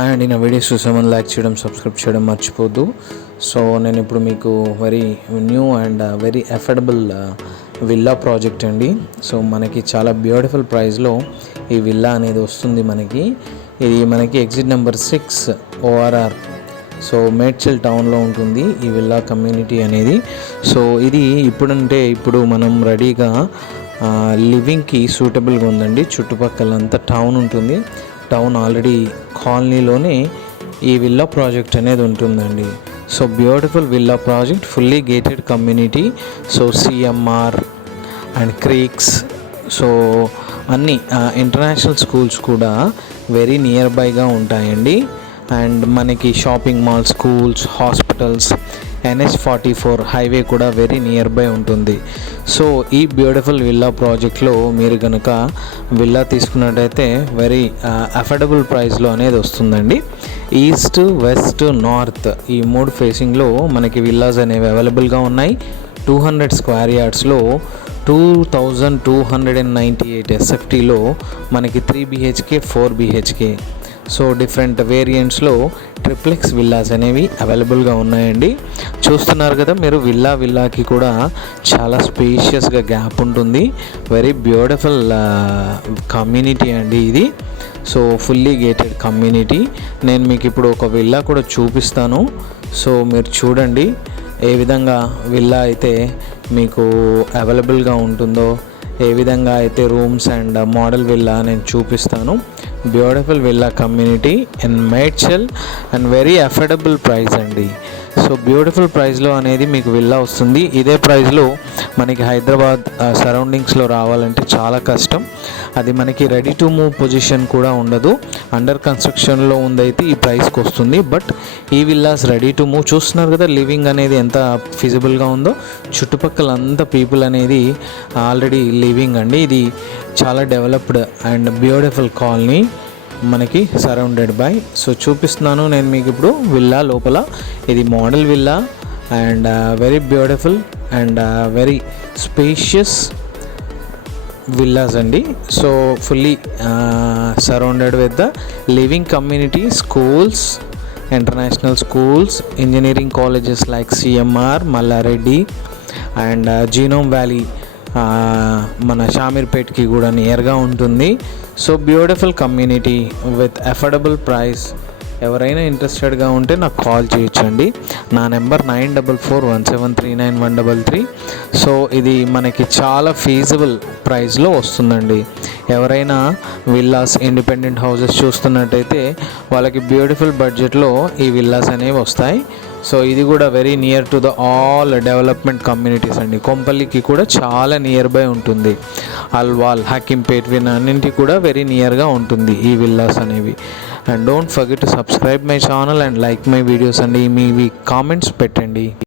Hi అండి, నా videos చూసే ముందు లైక్ చేయడం, సబ్స్క్రైబ్ చేయడం మర్చిపోద్దు. సో నేను ఇప్పుడు మీకు very new and very affordable villa project అండి. సో మనకి చాలా బ్యూటిఫుల్ ప్రైస్లో ఈ విల్లా అనేది వస్తుంది. ఇది మనకి exit number 6 ORR. So Medchal టౌన్లో ఉంటుంది ఈ విల్లా కమ్యూనిటీ అనేది. సో ఇది ఇప్పుడు మనం రెడీగా లివింగ్కి సూటబుల్గా ఉందండి. చుట్టుపక్కలంతా టౌన్ ఉంటుంది. టౌన్ ఆల్రెడీ కాలనీలోనే ఈ విల్లా ప్రాజెక్ట్ అనేది ఉంటుందండి. So beautiful villa project, fully gated community. So CMR and creeks, so అన్ని ఇంటర్నేషనల్ స్కూల్స్ కూడా వెరీ నియర్ బైగా ఉంటాయండి. అండ్ మనకి shopping mall, schools, hospitals, NH44 highway కూడా వెరీ నియర్ బై ఉంటుంది. సో ఈ బ్యూటిఫుల్ విల్లా ప్రాజెక్ట్లో మీరు కనుక విల్లా తీసుకున్నట్టయితే వెరీ అఫోర్డబుల్ ప్రైస్లో అనేది వస్తుందండి. ఈస్ట్, వెస్ట్, నార్త్ ఈ 3 ఫేసింగ్లో మనకి విల్లాస్ అనేవి అవైలబుల్గా ఉన్నాయి. 200 స్క్వేర్ యార్డ్స్లో 2298 SFTలో మనకి 3 BHK 4 BHK. సో డిఫరెంట్ వేరియంట్స్లో ట్రిప్లెక్స్ విల్లాస్ అనేవి అవైలబుల్గా ఉన్నాయండి. చూస్తున్నారు కదా మీరు, విల్లాకి కూడా చాలా స్పేషియస్గా గ్యాప్ ఉంటుంది. వెరీ బ్యూటిఫుల్ కమ్యూనిటీ అండి ఇది. So fully gated community. నేను మీకు ఇప్పుడు ఒక విల్లా కూడా చూపిస్తాను. సో మీరు చూడండి ఏ విధంగా విల్లా అయితే మీకు అవైలబుల్గా ఉంటుందో, ఏ విధంగా అయితే రూమ్స్ అండ్ మోడల్ విల్లా నేను చూపిస్తాను. Beautiful villa community in Medchal and very affordable price అండి. సో బ్యూటిఫుల్ ప్రైస్లో అనేది మీకు విల్లా వస్తుంది. ఇదే ప్రైస్లో మనకి హైదరాబాద్ సరౌండింగ్స్లో రావాలంటే చాలా కష్టం. అది మనకి రెడీ టు మూవ్ పొజిషన్ కూడా ఉండదు. అండర్ కన్స్ట్రక్షన్లో ఉందైతే ఈ ప్రైస్కి వస్తుంది. బట్ ఈ విల్లాస్ రెడీ టు మూవ్. చూస్తున్నారు కదా లివింగ్ అనేది ఎంత ఫిజిబుల్గా ఉందో. చుట్టుపక్కల అంతా పీపుల్ అనేది ఆల్రెడీ లివింగ్ అండి. ఇది చాలా డెవలప్డ్ అండ్ బ్యూటిఫుల్ కాలనీ మనకి సరౌండెడ్ బై. సో చూపిస్తున్నాను నేను మీకు ఇప్పుడు విల్లా లోపల. ఇది model villa and very beautiful and very spacious villas అండి. So fully surrounded with the living community, schools, international schools, engineering colleges like CMR, Malla Reddy and genome valley మన షామీర్పేట్కి కూడా నియర్గా ఉంటుంది. So beautiful community with affordable price. ఎవరైనా ఇంట్రెస్టెడ్గా ఉంటే నాకు కాల్ చేయొచ్చండి. నా నెంబర్ 9441739133. సో ఇది మనకి చాలా ఫీజిబుల్ ప్రైస్లో వస్తుందండి. ఎవరైనా విల్లాస్, ఇండిపెండెంట్ హౌసెస్ చూస్తున్నట్టయితే వాళ్ళకి బ్యూటిఫుల్ బడ్జెట్లో ఈ విల్లాస్ అనేవి వస్తాయి. సో ఇది కూడా very near to the all development communities అండి. కొంపల్లికి కూడా చాలా నియర్ బై ఉంటుంది. అల్వాల్, హకీంపేట్ అన్నింటికి కూడా వెరీ నియర్గా ఉంటుంది ఈ విల్లాస్ అనేవి. And don't forget to subscribe my channel and like my videos అండి. మీ కామెంట్స్ పెట్టండి.